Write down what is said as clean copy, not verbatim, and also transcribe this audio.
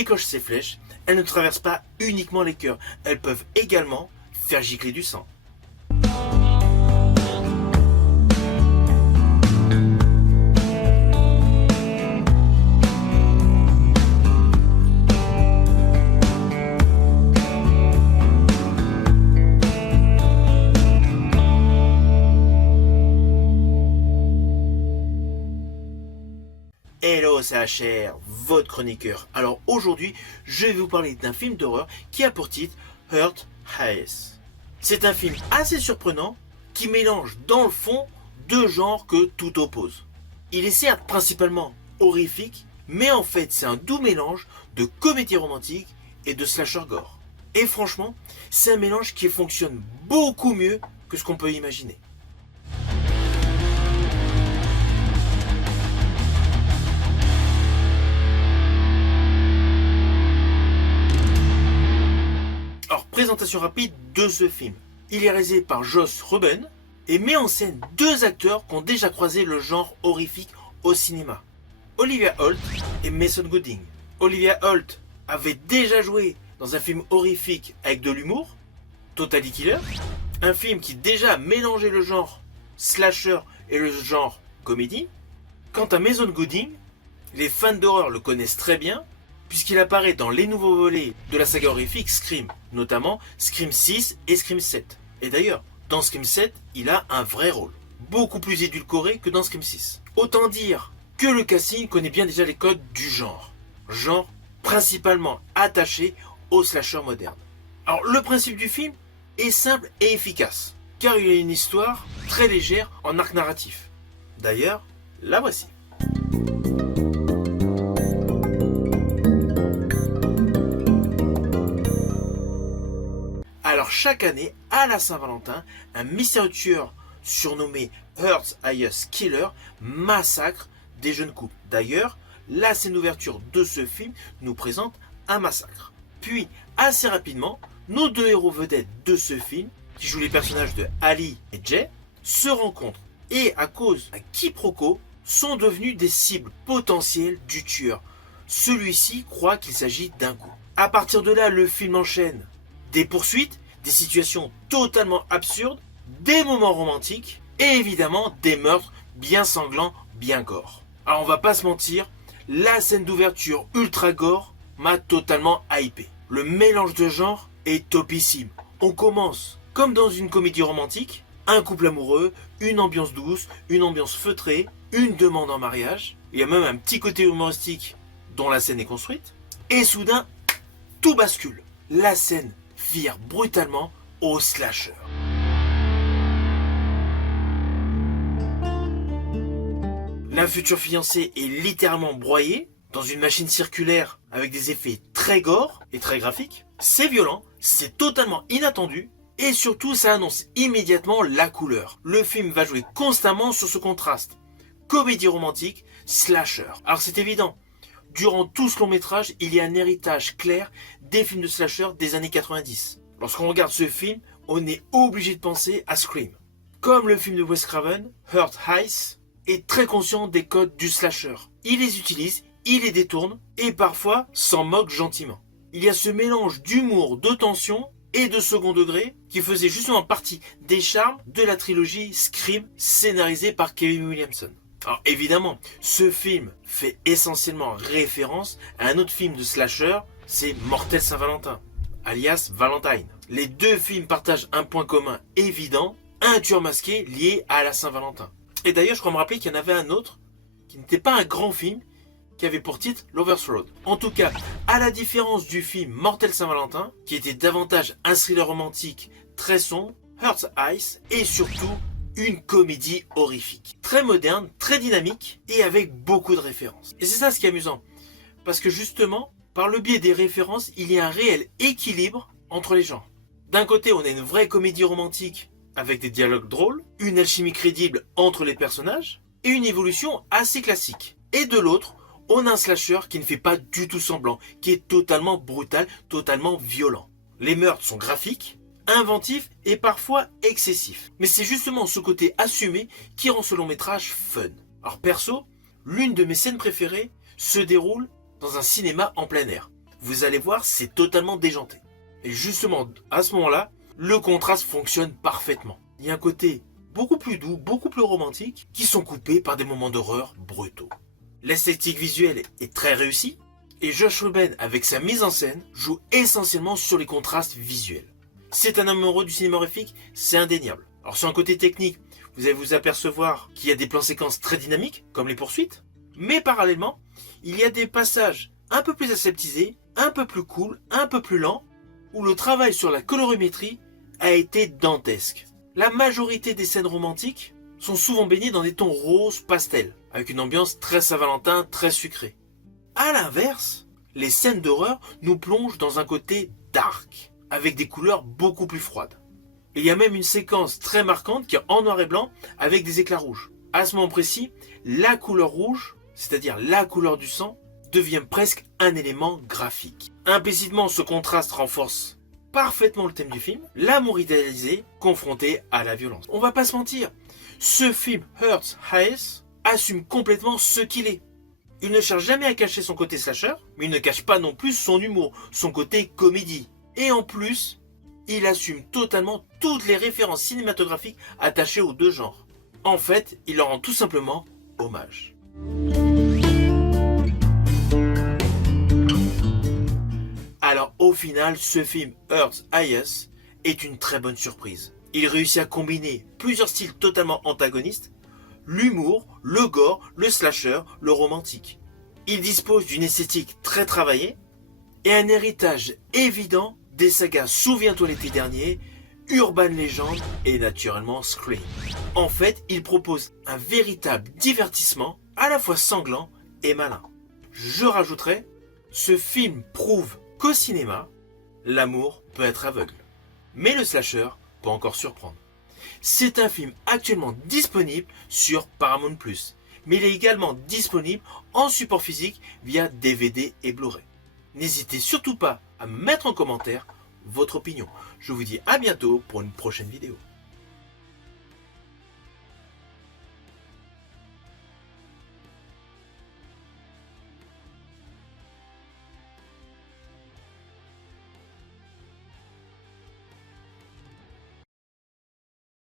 décoche ses flèches, elles ne traversent pas uniquement les cœurs, elles peuvent également faire gicler du sang. Hello, c'est HR, votre chroniqueur. Alors aujourd'hui, je vais vous parler d'un film d'horreur qui a pour titre Heart Eyes. C'est un film assez surprenant qui mélange dans le fond deux genres que tout oppose. Il est certes principalement horrifique, mais en fait c'est un doux mélange de comédie romantique et de slasher gore. Et franchement, c'est un mélange qui fonctionne beaucoup mieux que ce qu'on peut imaginer. Présentation rapide de ce film. Il est réalisé par Joss Whedon et met en scène deux acteurs qui ont déjà croisé le genre horrifique au cinéma. Olivia Holt et Mason Gooding. Olivia Holt avait déjà joué dans un film horrifique avec de l'humour, Totally Killer, un film qui déjà mélangeait le genre slasher et le genre comédie. Quant à Mason Gooding, les fans d'horreur le connaissent très bien, puisqu'il apparaît dans les nouveaux volets de la saga horrifique Scream, notamment Scream 6 et Scream 7. Et d'ailleurs, dans Scream 7, il a un vrai rôle, beaucoup plus édulcoré que dans Scream 6. Autant dire que le casting connaît bien déjà les codes du genre principalement attaché au slasher moderne. Alors le principe du film est simple et efficace, car il a une histoire très légère en arc narratif. D'ailleurs, la voici. Alors chaque année, à la Saint-Valentin, un mystérieux tueur surnommé Heart Eyes Killer massacre des jeunes couples. D'ailleurs, la scène d'ouverture de ce film nous présente un massacre. Puis, assez rapidement, nos deux héros vedettes de ce film, qui jouent les personnages de Ali et Jay, se rencontrent et à cause d'un quiproquo, sont devenus des cibles potentielles du tueur. Celui-ci croit qu'il s'agit d'un coup. À partir de là, le film enchaîne des poursuites, des situations totalement absurdes, des moments romantiques et évidemment des meurtres bien sanglants, bien gore. Alors on va pas se mentir, la scène d'ouverture ultra gore m'a totalement hypé. Le mélange de genres est topissime. On commence comme dans une comédie romantique, un couple amoureux, une ambiance douce, une ambiance feutrée, une demande en mariage. Il y a même un petit côté humoristique dont la scène est construite. Et soudain, tout bascule. La scène vire brutalement au slasher. La future fiancée est littéralement broyée dans une machine circulaire avec des effets très gore et très graphiques. C'est violent, c'est totalement inattendu et surtout ça annonce immédiatement la couleur. Le film va jouer constamment sur ce contraste. Comédie romantique, slasher. Alors c'est évident. Durant tout ce long métrage, il y a un héritage clair des films de slasher des années 90. Lorsqu'on regarde ce film, on est obligé de penser à Scream. Comme le film de Wes Craven, Heart Eyes est très conscient des codes du slasher. Il les utilise, il les détourne et parfois s'en moque gentiment. Il y a ce mélange d'humour, de tension et de second degré qui faisait justement partie des charmes de la trilogie Scream scénarisée par Kevin Williamson. Alors évidemment, ce film fait essentiellement référence à un autre film de slasher, c'est Mortel Saint-Valentin, alias Valentine. Les deux films partagent un point commun évident, un tueur masqué lié à la Saint-Valentin. Et d'ailleurs, je crois me rappeler qu'il y en avait un autre, qui n'était pas un grand film, qui avait pour titre Lover's Road. En tout cas, à la différence du film Mortel Saint-Valentin, qui était davantage un thriller romantique très sombre, Heart Eyes est surtout une comédie horrifique. Très moderne, très dynamique et avec beaucoup de références. Et c'est ça ce qui est amusant. Parce que justement, par le biais des références, il y a un réel équilibre entre les genres. D'un côté, on a une vraie comédie romantique avec des dialogues drôles, une alchimie crédible entre les personnages et une évolution assez classique. Et de l'autre, on a un slasher qui ne fait pas du tout semblant, qui est totalement brutal, totalement violent. Les meurtres sont graphiques, inventifs et parfois excessifs. Mais c'est justement ce côté assumé qui rend ce long métrage fun. Alors perso, l'une de mes scènes préférées se déroule dans un cinéma en plein air. vous allez voir, c'est totalement déjanté. Et justement, à ce moment-là, le contraste fonctionne parfaitement. Il y a un côté beaucoup plus doux, beaucoup plus romantique, qui sont coupés par des moments d'horreur brutaux. L'esthétique visuelle est très réussie, et Josh Whedon, avec sa mise en scène, joue essentiellement sur les contrastes visuels. C'est un amoureux du cinéma horrifique, c'est indéniable. Alors sur un côté technique, vous allez vous apercevoir qu'il y a des plans séquences très dynamiques, comme les poursuites, mais parallèlement, il y a des passages un peu plus aseptisés, un peu plus cool, un peu plus lents, où le travail sur la colorimétrie a été dantesque. La majorité des scènes romantiques sont souvent baignées dans des tons roses pastel, avec une ambiance très Saint-Valentin, très sucrée. A l'inverse, les scènes d'horreur nous plongent dans un côté dark, avec des couleurs beaucoup plus froides. Et il y a même une séquence très marquante qui est en noir et blanc avec des éclats rouges. À ce moment précis, la couleur rouge, c'est-à-dire la couleur du sang, devient presque un élément graphique. Implicitement, ce contraste renforce parfaitement le thème du film, l'amour idéalisé confronté à la violence. On va pas se mentir, ce film Hearts Hayes assume complètement ce qu'il est. Il ne cherche jamais à cacher son côté slasher, mais il ne cache pas non plus son humour, son côté comédie. Et en plus, il assume totalement toutes les références cinématographiques attachées aux deux genres. En fait, il leur rend tout simplement hommage. Alors au final, ce film Earth Hayes est une très bonne surprise. Il réussit à combiner plusieurs styles totalement antagonistes, l'humour, le gore, le slasher, le romantique. Il dispose d'une esthétique très travaillée et un héritage évident des sagas Souviens-toi l'été dernier, Urban Legend et naturellement Scream. En fait, il propose un véritable divertissement à la fois sanglant et malin. Je rajouterai, ce film prouve qu'au cinéma, l'amour peut être aveugle. Mais le slasher peut encore surprendre. C'est un film actuellement disponible sur Paramount+, mais il est également disponible en support physique via DVD et Blu-ray. N'hésitez surtout pas à me mettre en commentaire votre opinion. Je vous dis à bientôt pour une prochaine vidéo.